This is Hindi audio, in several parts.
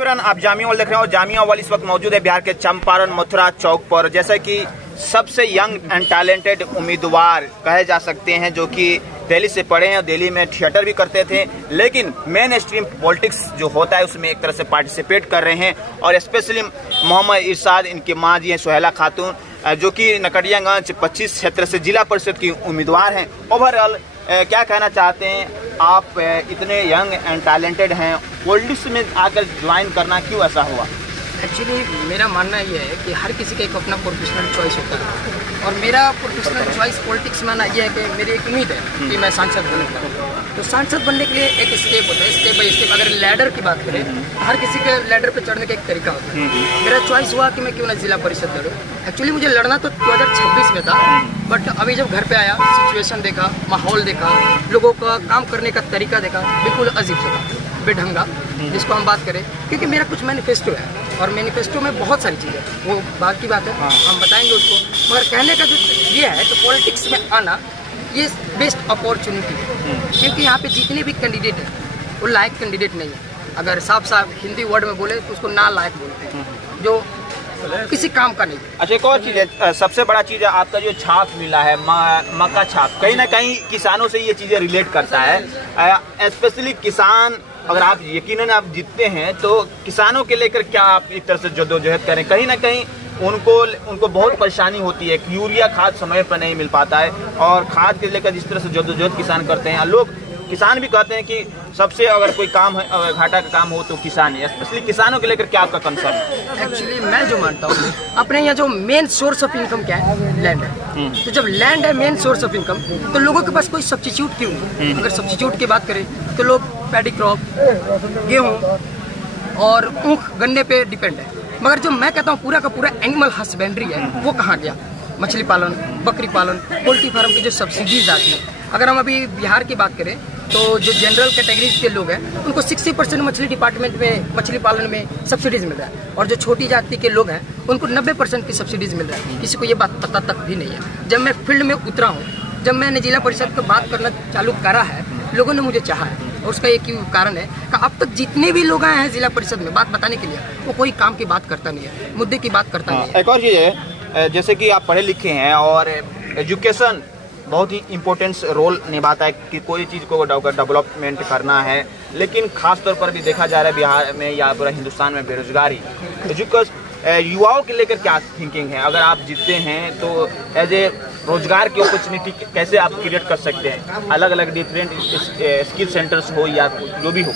आप जामिया वर्ल्ड देख रहे हो। जामिया वर्ल्ड इस वक्त मौजूद है बिहार के चंपारण मथुरा चौक पर। जैसे कि सबसे यंग एंड टैलेंटेड उम्मीदवार कहे जा सकते हैं, जो कि दिल्ली से पढ़े हैं, दिल्ली में थिएटर भी करते थे, लेकिन मेन स्ट्रीम पॉलिटिक्स जो होता है उसमें एक तरह से पार्टिसिपेट कर रहे हैं। और स्पेशली मोहम्मद इरशाद, इनकी माँ जी हैं सुहेला खातून, जो कि नकड़ियागंज 25 क्षेत्र से जिला परिषद की उम्मीदवार हैं। ओवरऑल क्या कहना चाहते हैं आप? इतने यंग एंड टैलेंटेड हैं, पॉलिटिक्स में आकर ज्वाइन करना क्यों ऐसा हुआ? एक्चुअली मेरा मानना ये है कि हर किसी का एक अपना प्रोफेशनल चॉइस होता है, और मेरा प्रोफेशनल चॉइस पॉलिटिक्स में आना ये है कि मेरी एक उम्मीद है कि मैं सांसद बनूंगा। तो सांसद बनने के लिए एक स्टेप होता है, स्टेप बाई स्टेप। अगर लैडर की बात करें, हर किसी के लैडर पे चढ़ने का एक तरीका होता है। मेरा चॉइस हुआ कि मैं क्यों ना जिला परिषद लड़ूँ। एक्चुअली मुझे लड़ना तो 2026 में था, बट अभी जब घर पे आया, सिचुएशन देखा, माहौल देखा, लोगों का काम करने का तरीका देखा, बिल्कुल अजीब सा था, बेढंगा जिसको हम बात करें। क्योंकि मेरा कुछ मैनिफेस्टो है, और मैनिफेस्टो में बहुत सारी चीज़ें, वो बात की बात है, हम बताएंगे उसको। मगर कहने का जो ये है कि पॉलिटिक्स में आना ये बेस्ट अपॉर्चुनिटी है, क्योंकि यहाँ पे जितने भी कैंडिडेट हैं वो लायक कैंडिडेट नहीं है। अगर साफ साफ हिंदी वर्ड में बोले तो उसको ना लायक बोलते हैं, जो किसी काम का नहीं। अच्छा, एक और चीज़ है, सबसे बड़ा चीज़ है आपका जो छाप मिला है, मक्का छाप, कहीं ना कहीं किसानों से ये चीज़ें रिलेट करता है। स्पेशली किसान, अगर आप यकीनन आप जीतते हैं तो किसानों के लेकर क्या आप एक तरह से जद्दोजहद करें? कहीं ना कहीं उनको बहुत परेशानी होती है, यूरिया खाद समय पर नहीं मिल पाता है, और खाद के लेकर जिस तरह से जद्दोजहद किसान करते हैं, लोग किसान भी कहते हैं कि सबसे अगर कोई काम है, अगर घाटा का काम हो तो किसान है। स्पेशली किसानों के लेकर क्या आपका कंसर्न है? एक्चुअली मैं जो मानता हूँ, अपने यहाँ जो मेन सोर्स ऑफ इनकम क्या है, लैंड है। तो जब लैंड है मेन सोर्स ऑफ इनकम, तो लोगों के पास कोई सब्स्टिट्यूट क्यों है? अगर सब्स्टिट्यूट की बात करें तो लोग पैडी क्रॉप, गेहूँ और ऊख, गन्ने पे डिपेंड है। मगर जो मैं कहता हूँ पूरा का पूरा एनिमल हस्बेंड्री है, वो कहाँ गया? मछली पालन, बकरी पालन, पोल्ट्री फार्म की जो सब्सिडीज आती है। अगर हम अभी बिहार की बात करें तो जो जनरल कैटेगरीज के लोग हैं उनको 60% मछली डिपार्टमेंट में, मछली पालन में सब्सिडीज मिल रहा है, और जो छोटी जाति के लोग हैं उनको 90% की सब्सिडीज मिल रहा है। किसी को ये बात पता तक भी नहीं है। जब मैं फील्ड में उतरा हूँ, जब मैंने जिला परिषद की बात करना चालू करा है, लोगों ने मुझे चाहा है, और उसका एक ही कारण है कि अब तक जितने भी लोग आए हैं जिला परिषद में बात बताने के लिए, वो कोई काम की बात करता नहीं है, मुद्दे की बात करता नहीं है। एक और चीज़ है, जैसे कि आप पढ़े लिखे हैं और एजुकेशन बहुत ही इम्पोर्टेंट रोल निभाता है कि कोई चीज़ को डेवलपमेंट करना है, लेकिन खास तौर पर भी देखा जा रहा है बिहार में या पूरा हिंदुस्तान में बेरोजगारी। युवाओं के लेकर क्या थिंकिंग है? अगर आप जीतते हैं तो एज ए रोजगार की अपॉर्चुनिटी कैसे आप क्रिएट कर सकते हैं? अलग अलग डिफरेंट स्किल सेंटर्स हो या जो भी हो।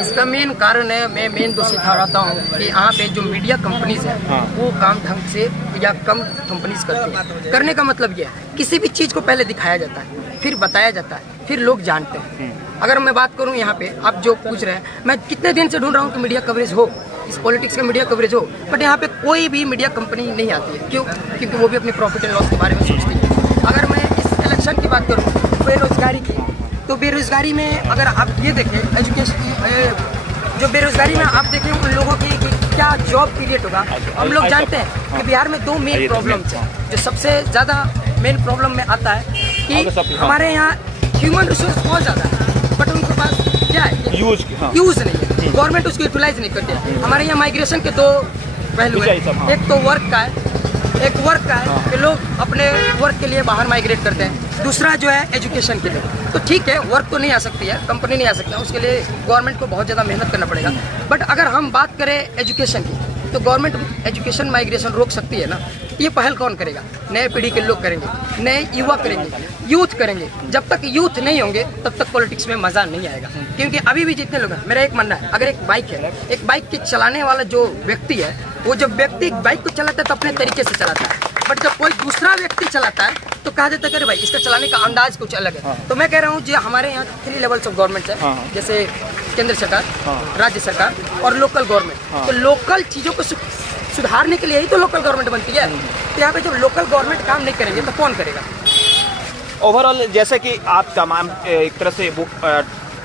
इसका मेन कारण है, मैं मेन दोषी ठहराता हूँ कि यहाँ पे जो मीडिया कंपनीज है, वो काम ढंग से या कम कंपनीज करती है। करने का मतलब ये है, किसी भी चीज़ को पहले दिखाया जाता है, फिर बताया जाता है, फिर लोग जानते हैं। अगर मैं बात करूँ यहाँ पे, आप जो पूछ रहे हैं, मैं कितने दिन से ढूंढ रहा हूँ कि मीडिया कवरेज हो, इस पॉलिटिक्स का मीडिया कवरेज हो, बट यहाँ पे कोई भी मीडिया कंपनी नहीं आती है। क्यों? क्योंकि वो भी अपनी प्रॉफिट एंड लॉस के बारे में सोचती है। अगर मैं इस इलेक्शन की बात करूँ बेरोजगारी की, तो बेरोजगारी में अगर आप ये देखें, एजुकेशन जो बेरोजगारी में आप देखें उन लोगों की कि क्या जॉब क्रिएट होगा। हम लोग जानते हैं कि बिहार में 2 मेन प्रॉब्लम्स हैं, जो सबसे ज़्यादा मेन प्रॉब्लम में आता है कि हमारे यहाँ ह्यूमन रिसोर्स बहुत ज़्यादा है, बट उनके पास क्या है, यूज नहीं है, गवर्नमेंट उसको यूटिलाइज नहीं करती है। हमारे यहाँ माइग्रेशन के 2 पहलू हैं, एक तो वर्क का है, कि लोग अपने वर्क के लिए बाहर माइग्रेट करते हैं, दूसरा जो है एजुकेशन के लिए। तो ठीक है, वर्क तो नहीं आ सकती है, कंपनी नहीं आ सकती है, उसके लिए गवर्नमेंट को बहुत ज़्यादा मेहनत करना पड़ेगा। बट अगर हम बात करें एजुकेशन की, तो गवर्नमेंट एजुकेशन माइग्रेशन रोक सकती है ना। ये पहल कौन करेगा? नए पीढ़ी के लोग करेंगे, नए युवा करेंगे, यूथ करेंगे। जब तक यूथ नहीं होंगे तब तक पॉलिटिक्स में मजा नहीं आएगा। क्योंकि अभी भी जितने लोग हैं, मेरा एक मानना है, अगर एक बाइक है, एक बाइक के चलाने वाला जो व्यक्ति है, वो जब व्यक्ति बाइक को चलाता है तो अपने तरीके से चलाता है, बट जब कोई दूसरा व्यक्ति चलाता है तो कहा जाता है कि भाई इसका चलाने का अंदाज कुछ अलग है। तो मैं कह रहा हूँ, जो हमारे यहाँ 3 लेवल्स ऑफ गवर्नमेंट है, जैसे केंद्र सरकार, राज्य सरकार और लोकल गवर्नमेंट। तो लोकल चीज़ों को सुधारने के लिए ही तो लोकल गवर्नमेंट बनती है। तो यहाँ पे जब लोकल गवर्नमेंट काम नहीं करेंगे तो कौन करेगा? ओवरऑल जैसे कि आप तमाम एक तरह से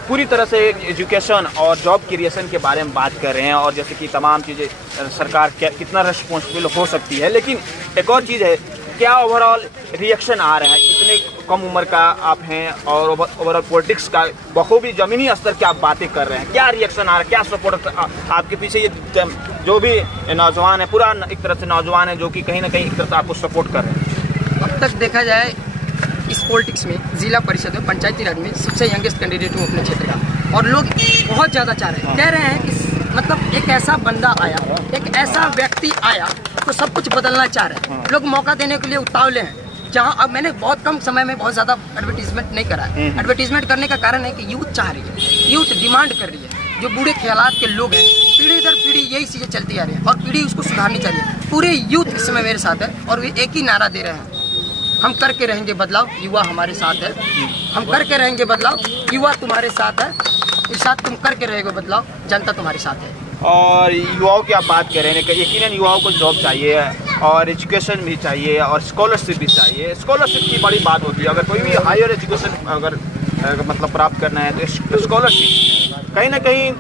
पूरी तरह से एजुकेशन और जॉब क्रिएशन के बारे में बात कर रहे हैं, और जैसे कि तमाम चीज़ें सरकार कितना रिस्पॉन्सिबल हो सकती है, लेकिन एक और चीज़ है, क्या ओवरऑल रिएक्शन आ रहा है? कितने कम उम्र का आप हैं और ओवरऑल पॉलिटिक्स का बखूबी ज़मीनी स्तर की आप बातें कर रहे हैं, क्या रिएक्शन आ रहा है, क्या सपोर्ट आपके पीछे ये जो भी नौजवान है, पूरा एक तरह से नौजवान है जो कि कहीं ना कहीं एक तरह से आपको सपोर्ट कर रहे हैं? अब तक देखा जाए इस पॉलिटिक्स में, जिला परिषद में, पंचायती राज में सबसे यंगेस्ट कैंडिडेट हूँ अपने क्षेत्र का, और लोग बहुत ज़्यादा चाह रहे हैं, कह रहे हैं कि मतलब एक ऐसा बंदा आया, एक ऐसा व्यक्ति आया तो सब कुछ बदलना चाह रहे हैं। लोग मौका देने के लिए उतावले हैं। जहाँ अब मैंने बहुत कम समय में बहुत ज़्यादा एडवर्टीजमेंट नहीं करा है। एडवर्टीजमेंट करने का कारण है कि यूथ चाह रही है, यूथ डिमांड कर रही है। जो बूढ़े ख्यालात के लोग हैं, पीढ़ी दर पीढ़ी यही चीज़ें चलती आ रही है और पीढ़ी उसको सुधारनी चाहिए। पूरे यूथ इस समय मेरे साथ है और वे एक ही नारा दे रहे हैं, हम करके रहेंगे बदलाव, युवा हमारे साथ है। हम करके रहेंगे बदलाव, युवा तुम्हारे साथ है। इस साथ तुम करके रहेंगे बदलाव, जनता तुम्हारे साथ है। और युवाओं की आप बात कर रहे हैं, यकीनन युवाओं को जॉब चाहिए और एजुकेशन भी चाहिए और स्कॉलरशिप भी चाहिए। स्कॉलरशिप की बड़ी बात होती है, अगर कोई भी हायर एजुकेशन अगर मतलब प्राप्त करना है तो स्कॉलरशिप कहीं ना कहीं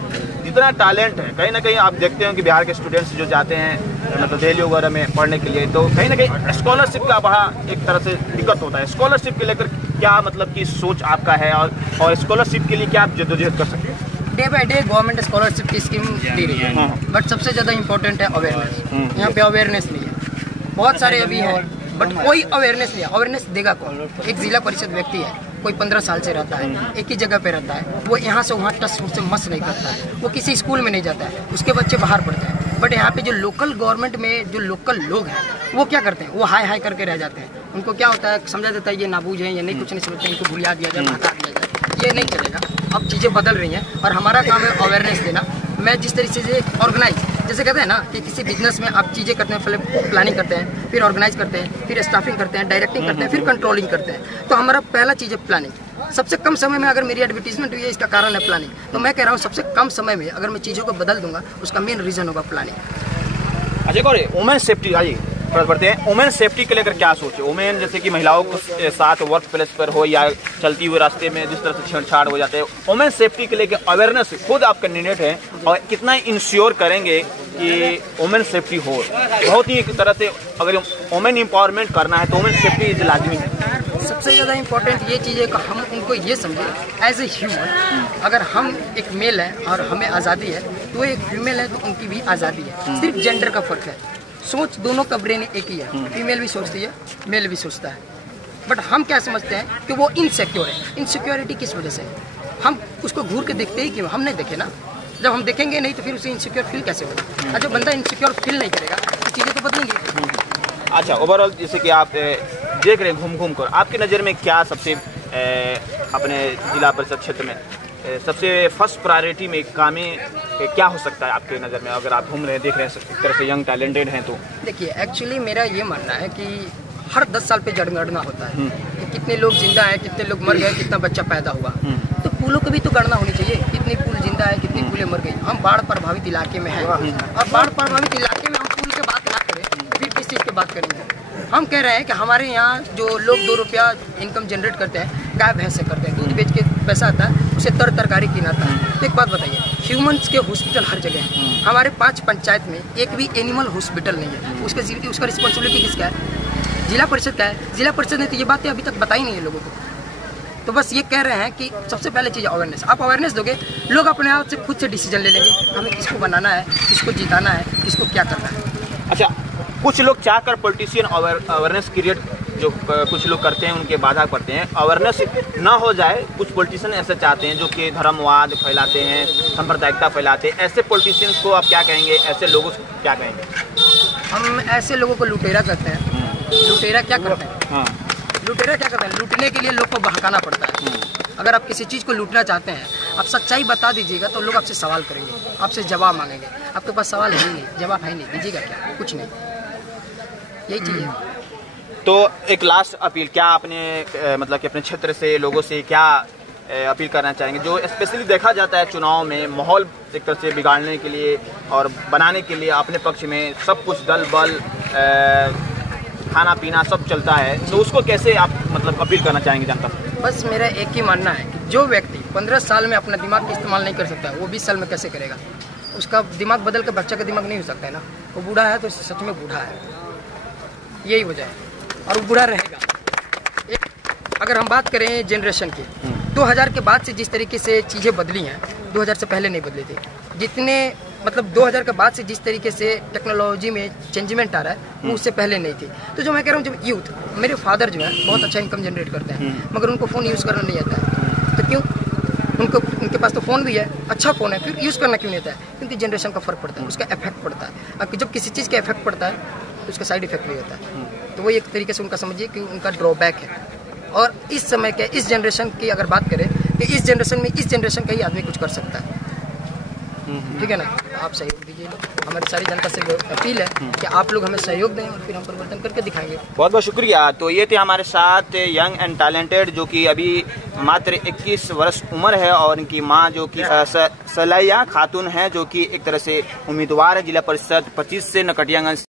जितना टैलेंट है, कहीं ना कहीं आप देखते हैं कि बिहार के स्टूडेंट्स जो जाते हैं मतलब दिल्ली वगैरह में पढ़ने के लिए, तो कहीं ना कहीं स्कॉलरशिप का बड़ा एक तरह से दिक्कत होता है। स्कॉलरशिप के लेकर क्या मतलब की सोच आपका है और स्कॉलरशिप के लिए क्या आप जद्दोजहद कर सकते हैं? Day by day government scholarship की स्कीम दे रही है, बट सबसे ज़्यादा इम्पोर्टेंट है अवेयरनेस। यहाँ पे अवेयरनेस नहीं है, बहुत सारे अभी हैं बट कोई अवेयरनेस नहीं है। अवेयरनेस देगा कौन? एक जिला परिषद व्यक्ति है, कोई 15 साल से रहता है, एक ही जगह पे रहता है, वो यहाँ से वहाँ टस से मस नहीं करता है, वो किसी स्कूल में नहीं जाता है, उसके बच्चे बाहर पढ़ते हैं। बट यहाँ पे जो लोकल गवर्नमेंट में जो लोकल लोग हैं वो क्या करते हैं? वो हाई हाई करके रह जाते हैं। उनको क्या होता है, समझा जाता है ये नाबूझ है, ये नहीं कुछ नहीं समझते, इनको भुलिया दिया जाए, भगा दिया जाए। ये नहीं चलेगा। अब चीज़ें बदल रही हैं और हमारा काम है अवेयरनेस देना। मैं जिस तरीके से ऑर्गेनाइज, जैसे कहते हैं ना कि किसी बिजनेस में आप चीज़ें करते हैं, पहले प्लानिंग करते हैं, फिर ऑर्गेनाइज करते हैं, फिर स्टाफिंग करते हैं, डायरेक्टिंग करते हैं, फिर कंट्रोलिंग करते हैं। तो हमारा पहला चीज़ है प्लानिंग। सबसे कम समय में अगर मेरी एडवर्टीजमेंट हुई है, इसका कारण है प्लानिंग। तो मैं कह रहा हूँ सबसे कम समय में अगर मैं चीज़ों को बदल दूंगा, उसका मेन रीज़न होगा प्लानिंग। अच्छा गौरी, वुमेन सेफ्टी, आइए बढ़ते हैं। वुमेन सेफ्टी को लेकर क्या सोचे? वुमेन जैसे कि महिलाओं के साथ वर्क प्लेस पर हो या चलती हुए रास्ते में जिस तरह से छेड़छाड़ हो जाते हैं, वुमेन सेफ्टी के लेकर अवेयरनेस खुद आप कैंडिडेट हैं और कितना इंश्योर करेंगे कि वुमेन सेफ्टी हो? बहुत ही एक तरह से अगर वुमेन एम्पावरमेंट करना है तो वुमेन सेफ्टी इज लाजमी है। सबसे ज़्यादा इम्पोर्टेंट ये चीज़ है कि हम उनको ये समझें एज ए ह्यूमन। अगर हम एक मेल है और हमें आज़ादी है, तो एक फीमेल है तो उनकी भी आज़ादी है। सिर्फ जेंडर का फ़र्क है, सोच दोनों का ब्रेन एक ही है। फीमेल भी सोचती है, मेल भी सोचता है। बट हम क्या समझते हैं कि वो इनसिक्योर है। इनसिक्योरिटी किस वजह से? हम उसको घूर के देखते ही क्यों? हम नहीं देखे ना। जब हम देखेंगे नहीं तो फिर उसे इनसिक्योर फील कैसे होगा? और जो बंदा इनसिक्योर फील नहीं करेगा तो चीज़ें तो बदलेंगी। अच्छा, ओवरऑल जैसे कि आप देख रहे हैं घूम कर, आपकी नज़र में क्या सबसे अपने जिला परिषद क्षेत्र में सबसे फर्स्ट प्रायोरिटी में कामें क्या हो सकता है आपके नज़र में? अगर आप घूम रहे हैं, देख रहे हैं एक तरह से यंग टैलेंटेड हैं तो देखिए, एक्चुअली मेरा ये मानना है कि हर 10 साल पे जनगणना होता है कि कितने लोग जिंदा हैं, कितने लोग मर गए, कितना बच्चा पैदा हुआ। तो पुलों की भी तो गणना होनी चाहिए, कितनी पुल जिंदा है, कितनी पुलें मर गई। हम बाढ़ प्रभावित इलाके में हैं और बाढ़ प्रभावित इलाके में हम पुल की बात ना करें, फिर किस चीज़ की बात करेंगे? हम कह रहे हैं कि हमारे यहाँ जो लोग 2 रुपया इनकम जनरेट करते हैं, गाय भैंस से करते हैं, दूध बेच के पैसा आता है, उसे तरकारी किनाता है। तो एक बात बताइए, ह्यूमन्स के हॉस्पिटल हर जगह हैं। हमारे 5 पंचायत में एक भी एनिमल हॉस्पिटल नहीं है। उसका रिस्पॉन्सिबिलिटी किसका है? जिला परिषद का है। जिला परिषद ने तो ये बातें अभी तक बताई नहीं है लोगों को। तो बस ये कह रहे हैं कि सबसे पहले चीज़ अवेयरनेस। आप अवेयरनेस दोगे, लोग अपने आप से खुद से डिसीजन ले लेंगे, हमें किसको बनाना है, किसको जिताना है, किसको क्या करना है। अच्छा, कुछ लोग चाहकर पॉलिटिशियन अवेयरनेस क्रिएट जो कुछ लोग करते हैं उनके बाधा करते हैं, अवेयरनेस ना हो जाए। कुछ पॉलिटिशियन ऐसे चाहते हैं जो कि धर्मवाद फैलाते हैं, सांप्रदायिकता फैलाते हैं। ऐसे पॉलिटिशियंस को आप क्या कहेंगे? ऐसे लोगों को क्या कहेंगे? हम ऐसे लोगों को लुटेरा कहते हैं। लुटेरा क्या करते हैं? लुटेरा क्या करते हैं? लूटने के लिए लोग को बहकाना पड़ता है। अगर आप किसी चीज़ को लूटना चाहते हैं, आप सच्चाई बता दीजिएगा तो लोग आपसे सवाल करेंगे, आपसे जवाब मांगेंगे। आपके पास सवाल है ही नहीं, जवाब है नहीं, दीजिएगा क्या? कुछ नहीं। यही चीज़ है। तो एक लास्ट अपील, क्या आपने मतलब कि अपने क्षेत्र से लोगों से क्या अपील करना चाहेंगे? जो स्पेशली देखा जाता है चुनाव में माहौल एक तरह से बिगाड़ने के लिए और बनाने के लिए अपने पक्ष में सब कुछ दल बल खाना पीना सब चलता है, तो उसको कैसे आप मतलब अपील करना चाहेंगे जनता से? बस मेरा एक ही मानना है कि जो व्यक्ति 15 साल में अपना दिमाग का इस्तेमाल नहीं कर सकता, वो 20 साल में कैसे करेगा? उसका दिमाग बदल कर बच्चा का दिमाग नहीं हो सकता है ना। वो बूढ़ा है तो सच में बूढ़ा है, यही वजह है, और वो बूढ़ा रहेगा। अगर हम बात करें जनरेशन की, 2000 के बाद से जिस तरीके से चीज़ें बदली हैं, 2000 से पहले नहीं बदली थी। जितने मतलब 2000 के बाद से जिस तरीके से टेक्नोलॉजी में चेंजमेंट आ रहा है, वो उससे पहले नहीं थी। तो जो मैं कह रहा हूँ, जब यूथ, मेरे फादर जो है बहुत अच्छा इनकम जनरेट करते हैं, मगर उनको फ़ोन यूज़ करना नहीं आता है। तो क्यों? उनके पास तो फ़ोन भी है, अच्छा फ़ोन है, फिर यूज़ करना क्यों नहीं आता है? क्योंकि जनरेशन का फ़र्क पड़ता है, उसका इफेक्ट पड़ता है। अब जब किसी चीज़ का इफेक्ट पड़ता है तो उसका साइड इफेक्ट भी होता है। तो वो एक तरीके से उनका समझिए कि उनका ड्रॉबैक है। और इस समय के इस जनरेशन की अगर बात करें तो इस जनरेशन का ही आदमी कुछ कर सकता है। ठीक है ना? आप सहयोग दीजिए। हमारी सारी जनता से अपील है कि आप लोग हमें सहयोग दें और फिर हम परिवर्तन करके दिखाएंगे। बहुत बहुत शुक्रिया। तो ये थे हमारे साथ यंग एंड टैलेंटेड, जो कि अभी मात्र 21 वर्ष उम्र है, और इनकी मां जो कि सलैया खातून है, जो कि एक तरह से उम्मीदवार है जिला परिषद 25 से नकटियागंज।